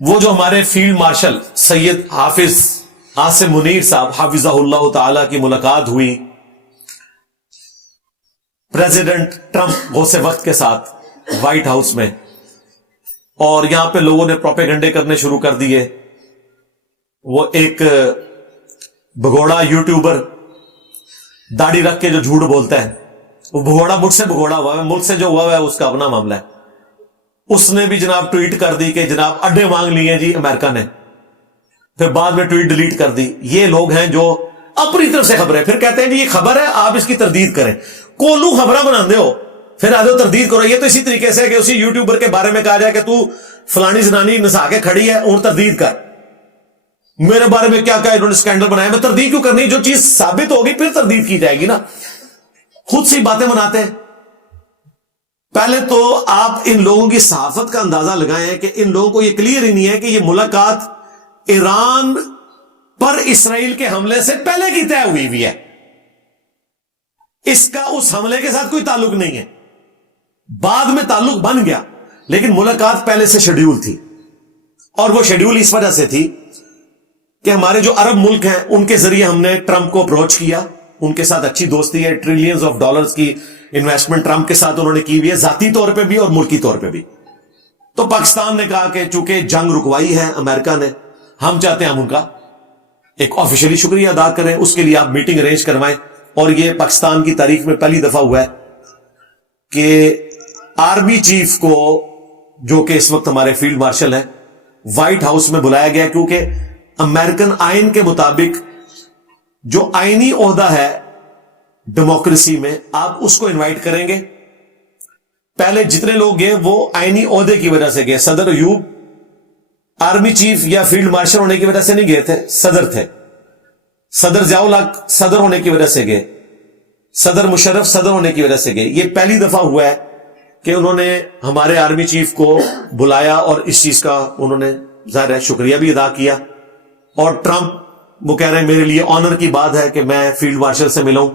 وہ جو ہمارے فیلڈ مارشل سید حافظ عاصم منیر صاحب حافظہ اللہ تعالی کی ملاقات ہوئی پریزیڈنٹ ٹرمپ غوث وقت کے ساتھ وائٹ ہاؤس میں، اور یہاں پہ لوگوں نے پروپیگنڈے کرنے شروع کر دیے. وہ ایک بھگوڑا یوٹیوبر داڑھی رکھ کے جو جھوٹ بولتا ہے، وہ بھگوڑا مجھ سے بھگوڑا ہوا ہے، ملک سے جو ہوا ہے اس کا اپنا معاملہ ہے. اس نے بھی جناب ٹویٹ کر دی کہ جناب اڈے مانگ لیے جی امریکہ نے، پھر بعد میں ٹویٹ ڈیلیٹ کر دی. یہ لوگ ہیں جو اپنی طرف سے خبریں پھر کہتے ہیں جی یہ خبر ہے آپ اس کی تردید کریں. کولو خبریں بنا دے ہو پھر آدھو تردید کرو. یہ تو اسی طریقے سے کہ اسی یوٹیوبر کے بارے میں کہا جائے کہ تو فلانی زنانی نسا کے کھڑی ہے اور تردید کر. میرے بارے میں کیا انہوں نے اسکینڈل بنایا، میں تردید کیوں کرنی؟ جو چیز ثابت ہوگی پھر تردید کی جائے گی نا. خود سی باتیں بناتے ہیں. پہلے تو آپ ان لوگوں کی صحافت کا اندازہ لگائیں کہ ان لوگوں کو یہ کلیئر ہی نہیں ہے کہ یہ ملاقات ایران پر اسرائیل کے حملے سے پہلے کی طے ہوئی ہے. اس کا اس حملے کے ساتھ کوئی تعلق نہیں ہے، بعد میں تعلق بن گیا، لیکن ملاقات پہلے سے شیڈیول تھی. اور وہ شیڈیول اس وجہ سے تھی کہ ہمارے جو عرب ملک ہیں ان کے ذریعے ہم نے ٹرمپ کو اپروچ کیا، ان کے ساتھ اچھی دوستی ہے، ٹریلینز آف ڈالرز کی انویسٹمنٹ ٹرمپ کے ساتھ انہوں نے کی ہوئی ہے، ذاتی طور پہ بھی اور ملکی طور پہ بھی. تو پاکستان نے کہا کہ چونکہ جنگ رکوائی ہے امریکہ نے، ہم چاہتے ہیں ہم ان کا ایک آفیشلی شکریہ ادا کریں، اس کے لیے آپ میٹنگ ارینج کروائیں. اور یہ پاکستان کی تاریخ میں پہلی دفعہ ہوا ہے کہ آرمی چیف کو، جو کہ اس وقت ہمارے فیلڈ مارشل ہیں، وائٹ ہاؤس میں بلایا گیا، کیونکہ امریکن آئین کے مطابق جو آئینی عہدہ ہے ڈیموکریسی میں آپ اس کو انوائٹ کریں گے. پہلے جتنے لوگ گئے وہ آئینی عہدے کی وجہ سے گئے. صدر ایوب آرمی چیف یا فیلڈ مارشل ہونے کی وجہ سے نہیں گئے تھے، صدر تھے. صدر ضیاء الحق صدر ہونے کی وجہ سے گئے، صدر مشرف صدر ہونے کی وجہ سے گئے. یہ پہلی دفعہ ہوا ہے کہ انہوں نے ہمارے آرمی چیف کو بلایا اور اس چیز کا انہوں نے ظاہر ہے شکریہ بھی ادا کیا. اور ٹرمپ وہ کہہ رہے ہیں میرے لیے آنر کی بات ہے کہ میں فیلڈ مارشل سے ملوں،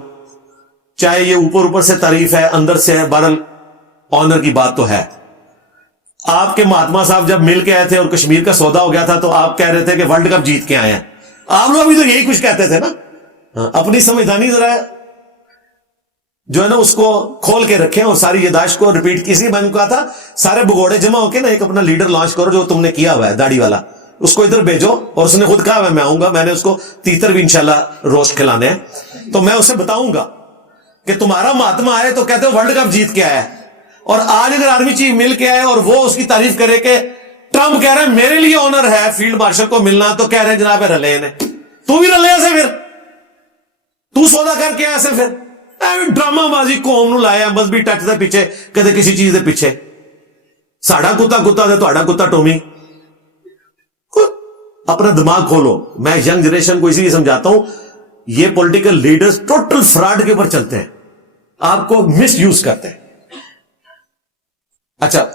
چاہے یہ اوپر سے تعریف ہے اندر سے ہے، بہرحال آنر کی بات تو ہے. آپ کے مہاتما صاحب جب مل کے آئے تھے اور کشمیر کا سودا ہو گیا تھا تو آپ کہہ رہے تھے کہ ورلڈ کپ جیت کے آئے ہیں. آپ لوگ بھی تو یہی کچھ کہتے تھے نا. اپنی سمجھدانی ذرا جو ہے نا اس کو کھول کے رکھیں اور ساری یاداشت کو ریپیٹ. کسی میں نے کہا تھا سارے بگوڑے جمع ہو کے نا ایک اپنا لیڈر لانچ کرو جو تم نے کیا ہوا ہے داڑھی والا، اس کو ادھر بھیجو. اور اس نے خود کہا میں آؤں گا، میں نے اس کو تیتر بھی انشاءاللہ روسٹ کھلانے ہیں. تو میں اسے بتاؤں گا کہ تمہارا مہاتما آئے تو کہتے ہو ورلڈ کپ جیت کے آیا ہے، اور آج اگر آرمی چیف مل کے آئے اور وہ اس کی تعریف کرے کہ ٹرمپ کہہ رہے ہیں میرے لیے آنر ہے فیلڈ مارشل کو ملنا، تو کہہ رہے ہیں جناب رلے نے. تو بھی رلے سے پھر تو سودا کر کے ایسے پھر ڈرامہ بازی قوم نو لایا مذہبی ٹچ دے پیچھے، کدے کسی چیز دے پیچھے. ساڑا کتا کتا دے تہاڈا کتا ٹومی. اپنا دماغ کھولو. میں ینگ جنریشن کو اسی لیے سمجھاتا ہوں یہ پولیٹیکل لیڈرز ٹوٹل فراڈ کے اوپر چلتے ہیں، آپ کو مس یوز کرتے ہیں. اچھا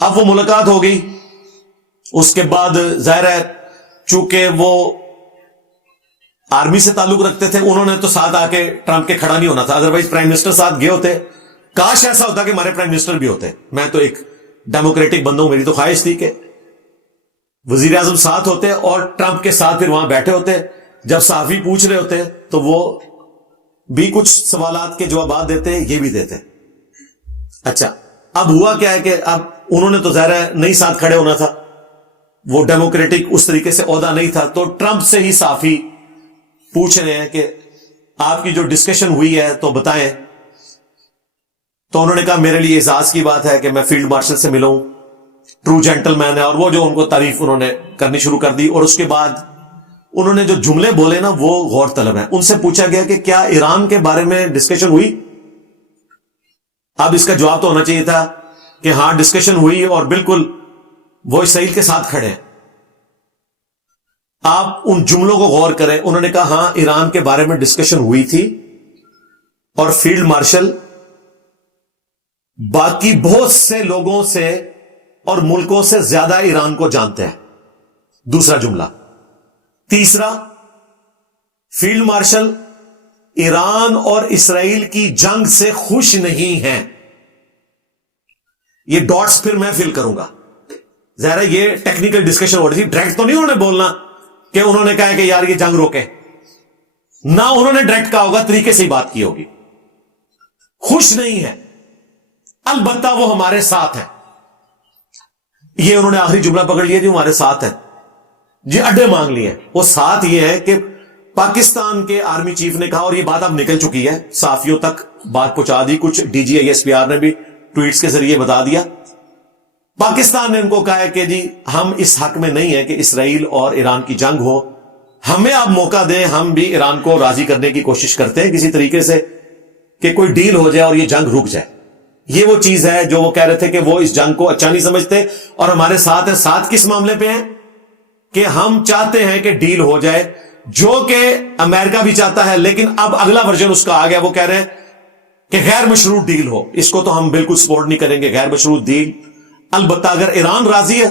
اب وہ ملاقات ہو گئی. اس کے بعد ظاہر ہے چونکہ وہ آرمی سے تعلق رکھتے تھے، انہوں نے تو ساتھ آ کے ٹرمپ کے کھڑا نہیں ہونا تھا، ادروائز پرائم منسٹر ساتھ گئے ہوتے. کاش ایسا ہوتا کہ ہمارے پرائم منسٹر بھی ہوتے. میں تو ایک ڈیموکریٹک بندہ ہوں، میری تو خواہش تھی کہ وزیر اعظم ساتھ ہوتے اور ٹرمپ کے ساتھ پھر وہاں بیٹھے ہوتے. جب صحافی پوچھ رہے ہوتے تو وہ بھی کچھ سوالات کے جوابات دیتے، یہ بھی دیتے. اچھا اب ہوا کیا ہے کہ اب انہوں نے تو ظاہر ہے نہیں ساتھ کھڑے ہونا تھا، وہ ڈیموکریٹک اس طریقے سے عہدہ نہیں تھا. تو ٹرمپ سے ہی صحافی پوچھ رہے ہیں کہ آپ کی جو ڈسکشن ہوئی ہے تو بتائیں. تو انہوں نے کہا میرے لیے اعزاز کی بات ہے کہ میں فیلڈ مارشل سے ملوں، ٹرو جینٹل مین ہے. اور وہ جو ان کو تعریف انہوں نے کرنی شروع کر دی. اور اس کے بعد انہوں نے جو جملے بولے نا وہ غور طلب ہیں. ان سے پوچھا گیا کہ کیا ایران کے بارے میں ڈسکشن ہوئی؟ اب اس کا جواب تو ہونا چاہیے تھا کہ ہاں ڈسکشن ہوئی اور بالکل وہ اسرائیل کے ساتھ کھڑے ہیں. آپ ان جملوں کو غور کریں. انہوں نے کہا ہاں ایران کے بارے میں ڈسکشن ہوئی تھی اور فیلڈ مارشل باقی بہت سے لوگوں سے اور ملکوں سے زیادہ ایران کو جانتے ہیں. دوسرا جملہ. تیسرا، فیلڈ مارشل ایران اور اسرائیل کی جنگ سے خوش نہیں ہیں. یہ ڈاٹس پھر میں فل کروں گا. ظاہر ہے یہ ٹیکنیکل ڈسکشن ہو رہی تھی, ڈائریکٹ تو نہیں انہوں نے بولنا کہ انہوں نے کہا کہ یار یہ جنگ روکے, نہ انہوں نے ڈائریکٹ کہا ہوگا, طریقے سے ہی بات کی ہوگی. خوش نہیں ہے, البتہ وہ ہمارے ساتھ ہیں. یہ انہوں نے آخری جملہ پکڑ لیا, جو ہمارے ساتھ ہیں جی, اڈے مانگ لیے. وہ ساتھ یہ ہے کہ پاکستان کے آرمی چیف نے کہا, اور یہ بات اب نکل چکی ہے, صحافیوں تک بات پہنچا دی, کچھ D G S P R نے بھی ٹویٹس کے ذریعے بتا دیا. پاکستان نے ان کو کہا ہے کہ جی ہم اس حق میں نہیں ہے کہ اسرائیل اور ایران کی جنگ ہو, ہمیں آپ موقع دیں, ہم بھی ایران کو راضی کرنے کی کوشش کرتے ہیں کسی طریقے سے کہ کوئی ڈیل ہو جائے اور یہ جنگ رک جائے. یہ وہ چیز ہے جو وہ کہہ رہے تھے کہ وہ اس جنگ کو اچھا نہیں سمجھتے اور ہمارے ساتھ ہیں. ساتھ کس معاملے پہ ہیں کہ ہم چاہتے ہیں کہ ڈیل ہو جائے, جو کہ امریکہ بھی چاہتا ہے, لیکن اب اگلا ورژن اس کا آ گیا. وہ کہہ رہے ہیں کہ غیر مشروط ڈیل ہو. اس کو تو ہم بالکل سپورٹ نہیں کریں گے, غیر مشروط ڈیل. البتہ اگر ایران راضی ہے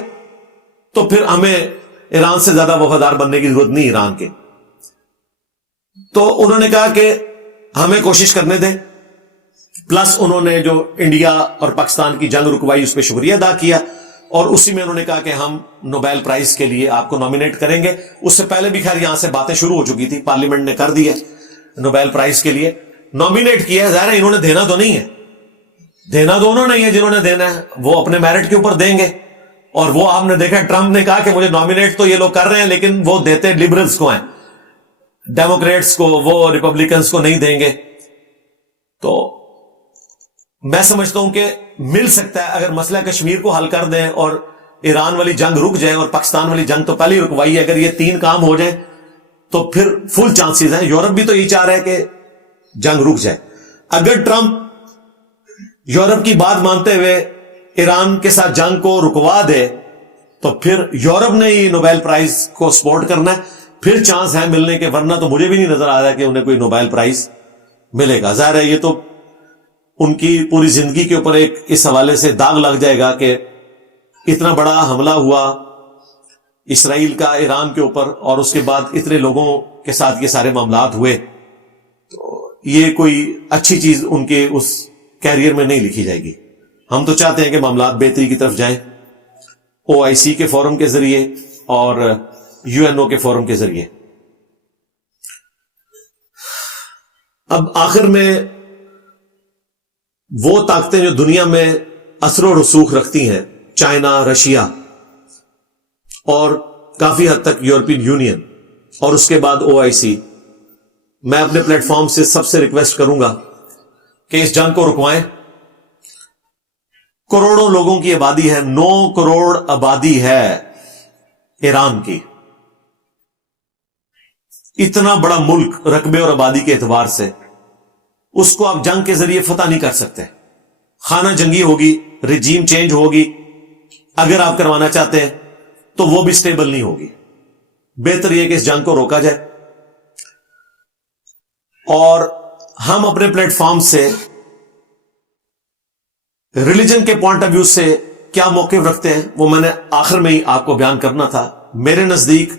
تو پھر ہمیں ایران سے زیادہ وفادار بننے کی ضرورت نہیں ایران کے. تو انہوں نے کہا کہ ہمیں کوشش کرنے دیں. پلس انہوں نے جو انڈیا اور پاکستان کی جنگ رکوائی اس پہ شکریہ ادا کیا, اور اسی میں انہوں نے کہا کہ ہم نوبیل پرائز کے لیے آپ کو نامینیٹ کریں گے. اس سے پہلے بھی خیر یہاں سے باتیں شروع ہو چکی تھی, پارلیمنٹ نے کر دی ہے, نوبیل پرائز کے لیے نامینیٹ کیا ہے. ظاہر ہے انہوں نے دینا تو نہیں ہے, دینا تو انہوں نے ہے, جنہوں نے دینا ہے وہ اپنے میرٹ کے اوپر دیں گے. اور وہ آپ نے دیکھا ٹرمپ نے کہا کہ مجھے نامینیٹ تو یہ لوگ کر رہے ہیں, لیکن وہ دیتے لبرلز کو ہیں, ڈیموکریٹس کو, وہ ریپبلکنز کو نہیں دیں گے. تو میں سمجھتا ہوں کہ مل سکتا ہے اگر مسئلہ کشمیر کو حل کر دیں اور ایران والی جنگ رک جائے, اور پاکستان والی جنگ تو پہلے ہی رکوائی ہے, اگر یہ تین کام ہو جائیں تو پھر فل چانسز ہیں. یورپ بھی تو یہی چاہ رہا ہے کہ جنگ رک جائے. اگر ٹرمپ یورپ کی بات مانتے ہوئے ایران کے ساتھ جنگ کو رکوا دے تو پھر یورپ نے ہی نوبیل پرائز کو سپورٹ کرنا ہے, پھر چانس ہے ملنے کے, ورنہ تو مجھے بھی نہیں نظر آ رہا ہے کہ انہیں کوئی نوبیل پرائز ملے گا. ظاہر ہے یہ تو ان کی پوری زندگی کے اوپر ایک اس حوالے سے داغ لگ جائے گا کہ اتنا بڑا حملہ ہوا اسرائیل کا ایران کے اوپر, اور اس کے بعد اتنے لوگوں کے ساتھ یہ سارے معاملات ہوئے. تو یہ کوئی اچھی چیز ان کے اس کیریئر میں نہیں لکھی جائے گی. ہم تو چاہتے ہیں کہ معاملات بہتری کی طرف جائیں, OIC کے فورم کے ذریعے اور UNO کے فورم کے ذریعے. اب آخر میں وہ طاقتیں جو دنیا میں اثر و رسوخ رکھتی ہیں, چائنا, رشیا اور کافی حد تک یورپین یونین اور اس کے بعد OIC, میں اپنے پلیٹ فارم سے سب سے ریکویسٹ کروں گا کہ اس جنگ کو رکوائیں. کروڑوں لوگوں کی آبادی ہے, 9 کروڑ آبادی ہے ایران کی. اتنا بڑا ملک رقبے اور آبادی کے اعتبار سے, اس کو آپ جنگ کے ذریعے فتح نہیں کر سکتے. خانہ جنگی ہوگی, رجیم چینج ہوگی, اگر آپ کروانا چاہتے ہیں تو وہ بھی سٹیبل نہیں ہوگی. بہتر یہ کہ اس جنگ کو روکا جائے. اور ہم اپنے پلیٹ فارم سے ریلیجن کے پوائنٹ آف ویو سے کیا موقف رکھتے ہیں وہ میں نے آخر میں ہی آپ کو بیان کرنا تھا. میرے نزدیک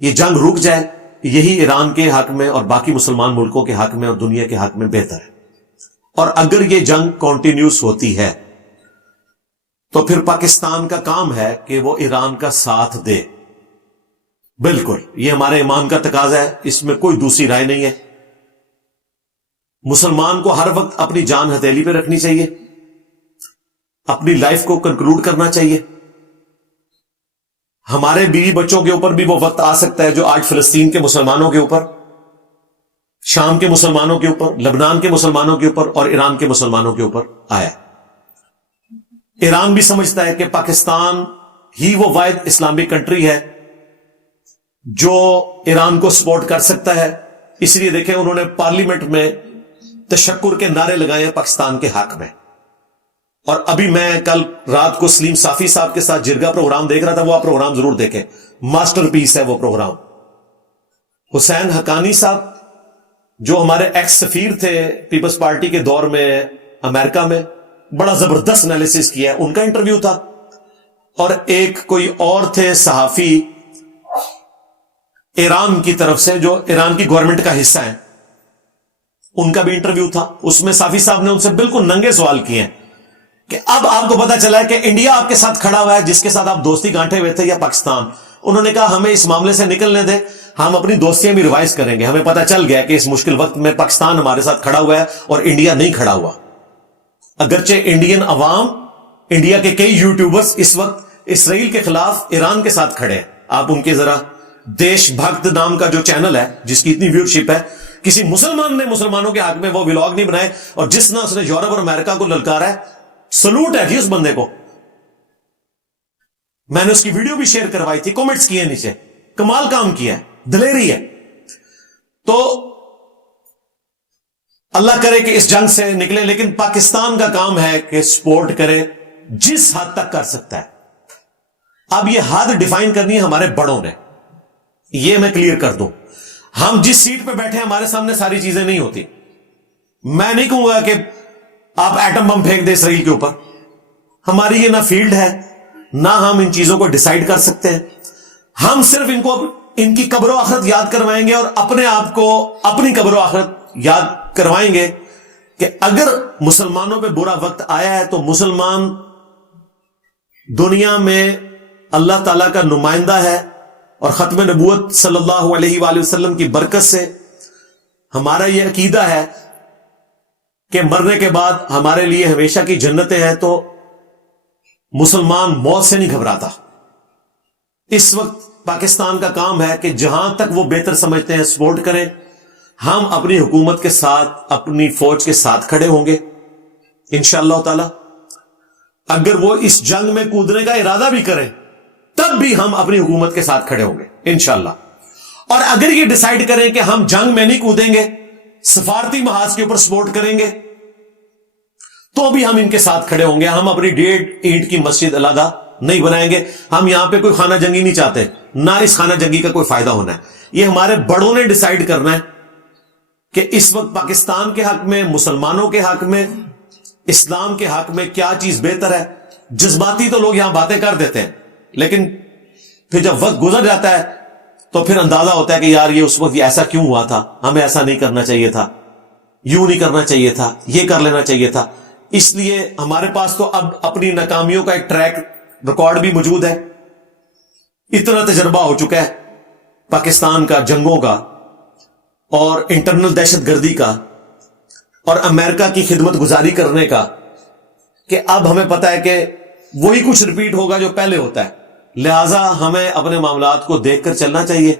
یہ جنگ رک جائے, یہی ایران کے حق میں اور باقی مسلمان ملکوں کے حق میں اور دنیا کے حق میں بہتر ہے. اور اگر یہ جنگ کنٹینیوس ہوتی ہے تو پھر پاکستان کا کام ہے کہ وہ ایران کا ساتھ دے. بالکل یہ ہمارے ایمان کا تقاضا ہے, اس میں کوئی دوسری رائے نہیں ہے. مسلمان کو ہر وقت اپنی جان ہتھیلی پہ رکھنی چاہیے, اپنی لائف کو کنکلوڈ کرنا چاہیے. ہمارے بیوی بچوں کے اوپر بھی وہ وقت آ سکتا ہے جو آج فلسطین کے مسلمانوں کے اوپر, شام کے مسلمانوں کے اوپر, لبنان کے مسلمانوں کے اوپر اور ایران کے مسلمانوں کے اوپر آیا. ایران بھی سمجھتا ہے کہ پاکستان ہی وہ واحد اسلامک کنٹری ہے جو ایران کو سپورٹ کر سکتا ہے. اس لیے دیکھیں انہوں نے پارلیمنٹ میں تشکر کے نعرے لگائے ہیں پاکستان کے حق میں. اور ابھی میں کل رات کو سلیم صافی صاحب کے ساتھ جرگا پروگرام دیکھ رہا تھا, وہ آپ پروگرام ضرور دیکھیں, ماسٹر پیس ہے وہ پروگرام. حسین حقانی صاحب جو ہمارے ایکس سفیر تھے پیپلز پارٹی کے دور میں امریکہ میں, بڑا زبردست انالیسس کیا ہے, ان کا انٹرویو تھا. اور ایک کوئی اور تھے صحافی ایران کی طرف سے جو ایران کی گورنمنٹ کا حصہ ہے, ان کا بھی انٹرویو تھا. اس میں صافی صاحب نے ان سے بالکل ننگے سوال کیے ہیں کہ اب آپ کو پتا چلا ہے کہ انڈیا آپ کے ساتھ کھڑا ہوا ہے، جس کے ساتھ آپ دوستی گانٹھے ہوئے تھے، یا پاکستان، انہوں نے کہا ہمیں اس معاملے سے نکلنے دیں، ہم اپنی دوستیاں بھی ریوائز کریں گے۔ ہمیں پتا چل گیا کہ اس مشکل وقت میں پاکستان ہمارے ساتھ کھڑا ہوا ہے اور انڈیا نہیں کھڑا ہوا۔ اگرچہ انڈین عوام، انڈیا کے کئی یوٹیوبرز اس وقت اسرائیل کے خلاف ایران کے ساتھ کھڑے ہیں۔ آپ ان کے ذرا دیش بھکت نام کا جو چینل ہے جس کی اتنی ویورشپ ہے، کسی مسلمان نے مسلمانوں کے حق میں وہ ولاگ نہیں بنائے، اور جس نہ اس نے یورپ اور امریکہ کو للکارا ہے، سلوٹ ہے جی اس بندے کو۔ میں نے اس کی ویڈیو بھی شیئر کروائی تھی، کومنٹس کیے نیچے، کمال کام کیا ہے، دلیری ہے۔ تو اللہ کرے کہ اس جنگ سے نکلے، لیکن پاکستان کا کام ہے کہ سپورٹ کرے جس حد تک کر سکتا ہے۔ اب یہ حد ڈیفائن کرنی ہے ہمارے بڑوں نے، یہ میں کلیئر کر دوں۔ ہم جس سیٹ پہ بیٹھے ہیں ہمارے سامنے ساری چیزیں نہیں ہوتی۔ میں نہیں کہوں گا کہ آپ ایٹم بم پھینک دیں اسرائیل کے اوپر، ہماری یہ نہ فیلڈ ہے، نہ ہم ان چیزوں کو ڈیسائیڈ کر سکتے ہیں۔ ہم صرف ان کی قبر و آخرت یاد کروائیں گے، اور اپنے آپ کو اپنی قبر و آخرت یاد کروائیں گے کہ اگر مسلمانوں پہ برا وقت آیا ہے تو مسلمان دنیا میں اللہ تعالی کا نمائندہ ہے، اور ختم نبوت صلی اللہ علیہ وآلہ وسلم کی برکت سے ہمارا یہ عقیدہ ہے کہ مرنے کے بعد ہمارے لیے ہمیشہ کی جنتیں ہیں۔ تو مسلمان موت سے نہیں گھبراتا۔ اس وقت پاکستان کا کام ہے کہ جہاں تک وہ بہتر سمجھتے ہیں سپورٹ کریں۔ ہم اپنی حکومت کے ساتھ، اپنی فوج کے ساتھ کھڑے ہوں گے انشاءاللہ تعالی۔ اگر وہ اس جنگ میں کودنے کا ارادہ بھی کریں تب بھی ہم اپنی حکومت کے ساتھ کھڑے ہوں گے انشاءاللہ۔ اور اگر یہ ڈیسائیڈ کریں کہ ہم جنگ میں نہیں کودیں گے، سفارتی محاذ کے اوپر سپورٹ کریں گے، تو بھی ہم ان کے ساتھ کھڑے ہوں گے۔ ہم اپنی 1.5 اینٹ کی مسجد علیحدہ نہیں بنائیں گے۔ ہم یہاں پہ کوئی خانہ جنگی نہیں چاہتے، نہ اس خانہ جنگی کا کوئی فائدہ ہونا ہے۔ یہ ہمارے بڑوں نے ڈیسائیڈ کرنا ہے کہ اس وقت پاکستان کے حق میں، مسلمانوں کے حق میں، اسلام کے حق میں کیا چیز بہتر ہے۔ جذباتی تو لوگ یہاں باتیں کر دیتے ہیں، لیکن پھر جب وقت گزر جاتا ہے تو پھر اندازہ ہوتا ہے کہ یار یہ اس وقت یہ ایسا کیوں ہوا تھا، ہمیں ایسا نہیں کرنا چاہیے تھا، یوں نہیں کرنا چاہیے تھا، یہ کر لینا چاہیے تھا۔ اس لیے ہمارے پاس تو اب اپنی ناکامیوں کا ایک ٹریک ریکارڈ بھی موجود ہے۔ اتنا تجربہ ہو چکا ہے پاکستان کا جنگوں کا، اور انٹرنل دہشت گردی کا، اور امریکہ کی خدمت گزاری کرنے کا، کہ اب ہمیں پتا ہے کہ وہی کچھ ریپیٹ ہوگا جو پہلے ہوتا ہے۔ لہذا ہمیں اپنے معاملات کو دیکھ کر چلنا چاہیے۔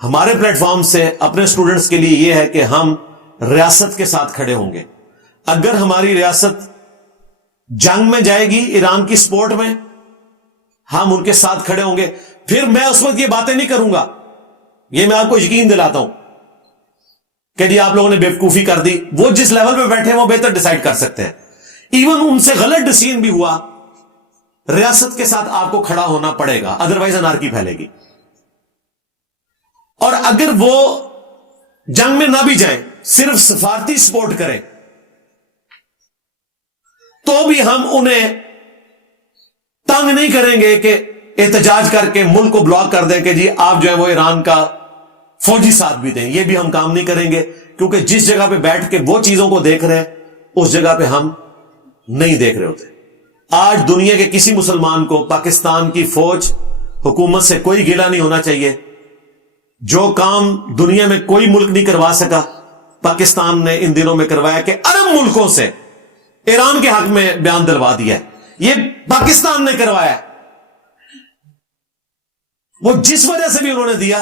ہمارے پلیٹ فارم سے اپنے اسٹوڈنٹس کے لیے یہ ہے کہ ہم ریاست کے ساتھ کھڑے ہوں گے۔ اگر ہماری ریاست جنگ میں جائے گی ایران کی سپورٹ میں، ہم ان کے ساتھ کھڑے ہوں گے۔ پھر میں اس وقت یہ باتیں نہیں کروں گا، یہ میں آپ کو یقین دلاتا ہوں کہ جی آپ لوگوں نے بیوقوفی کر دی۔ وہ جس لیول پہ بیٹھے ہیں وہ بہتر ڈیسائیڈ کر سکتے ہیں۔ ایون ان سے غلط ڈیسیژن بھی ہوا، ریاست کے ساتھ آپ کو کھڑا ہونا پڑے گا، ادروائز انارکی پھیلے گی۔ اور اگر وہ جنگ میں نہ بھی جائیں، صرف سفارتی سپورٹ کریں، تو بھی ہم انہیں تنگ نہیں کریں گے کہ احتجاج کر کے ملک کو بلاک کر دیں کہ جی آپ جو ہے وہ ایران کا فوجی ساتھ بھی دیں۔ یہ بھی ہم کام نہیں کریں گے، کیونکہ جس جگہ پہ بیٹھ کے وہ چیزوں کو دیکھ رہے ہیں اس جگہ پہ ہم نہیں دیکھ رہے ہوتے۔ آج دنیا کے کسی مسلمان کو پاکستان کی فوج حکومت سے کوئی گلہ نہیں ہونا چاہیے۔ جو کام دنیا میں کوئی ملک نہیں کروا سکا، پاکستان نے ان دنوں میں کروایا کہ عرب ملکوں سے ایران کے حق میں بیان دلوا دیا ہے۔ یہ پاکستان نے کروایا ہے۔ وہ جس وجہ سے بھی انہوں نے دیا،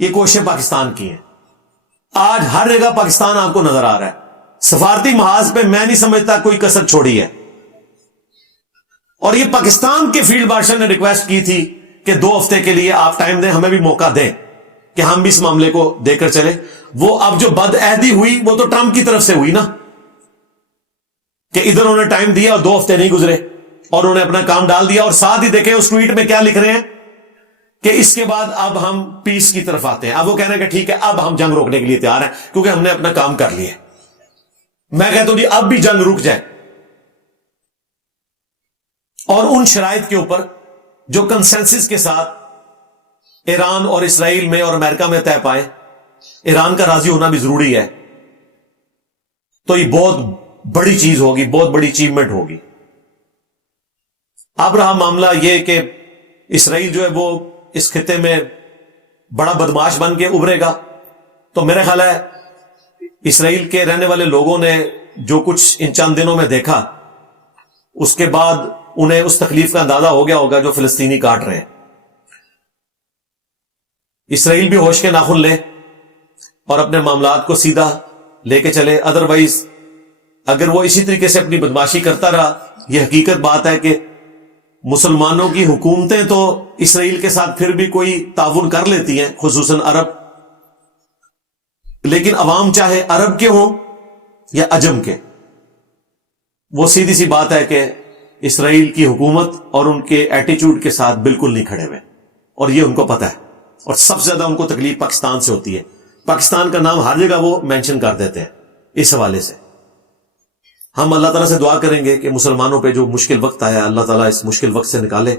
یہ کوششیں پاکستان کی ہیں۔ آج ہر جگہ پاکستان آپ کو نظر آ رہا ہے۔ سفارتی محاذ پہ میں نہیں سمجھتا کوئی کسر چھوڑی ہے۔ اور یہ پاکستان کے فیلڈ مارشل نے ریکویسٹ کی تھی کہ 2 ہفتے کے لیے آپ ٹائم دیں، ہمیں بھی موقع دیں کہ ہم بھی اس معاملے کو دے کر چلیں۔ وہ اب جو بدعہدی ہوئی وہ تو ٹرمپ کی طرف سے ہوئی نا، کہ ادھر انہوں نے ٹائم دیا اور 2 ہفتے نہیں گزرے اور انہوں نے اپنا کام ڈال دیا۔ اور ساتھ ہی دیکھیں اس ٹویٹ میں کیا لکھ رہے ہیں کہ اس کے بعد اب ہم پیس کی طرف آتے ہیں۔ اب وہ کہنا کہ ٹھیک ہے اب ہم جنگ روکنے کے لیے تیار ہیں کیونکہ ہم نے اپنا کام کر لیا۔ میں کہتا ہوں جی اب بھی جنگ رک جائے، اور ان شرائط کے اوپر جو کنسنسس کے ساتھ ایران اور اسرائیل میں اور امریکہ میں طے پائے۔ ایران کا راضی ہونا بھی ضروری ہے، تو یہ بہت بڑی چیز ہوگی، بہت بڑی اچیومنٹ ہوگی۔ اب رہا معاملہ یہ کہ اسرائیل جو ہے وہ اس خطے میں بڑا بدماش بن کے ابھرے گا، تو میرا خیال ہے اسرائیل کے رہنے والے لوگوں نے جو کچھ ان چند دنوں میں دیکھا، اس کے بعد انہیں اس تکلیف کا اندازہ ہو گیا ہوگا جو فلسطینی کاٹ رہے ہیں۔ اسرائیل بھی ہوش کے ناخن لے اور اپنے معاملات کو سیدھا لے کے چلے، ادروائز اگر وہ اسی طریقے سے اپنی بدماشی کرتا رہا، یہ حقیقت بات ہے کہ مسلمانوں کی حکومتیں تو اسرائیل کے ساتھ پھر بھی کوئی تعاون کر لیتی ہیں، خصوصاً عرب، لیکن عوام چاہے عرب کے ہوں یا عجم کے، وہ سیدھی سی بات ہے کہ اسرائیل کی حکومت اور ان کے ایٹیچیوڈ کے ساتھ بالکل نہیں کھڑے ہوئے، اور یہ ان کو پتہ ہے۔ اور سب سے زیادہ ان کو تکلیف پاکستان سے ہوتی ہے، پاکستان کا نام ہر جگہ وہ مینشن کر دیتے ہیں۔ اس حوالے سے ہم اللہ تعالیٰ سے دعا کریں گے کہ مسلمانوں پہ جو مشکل وقت آیا، اللہ تعالیٰ اس مشکل وقت سے نکالے،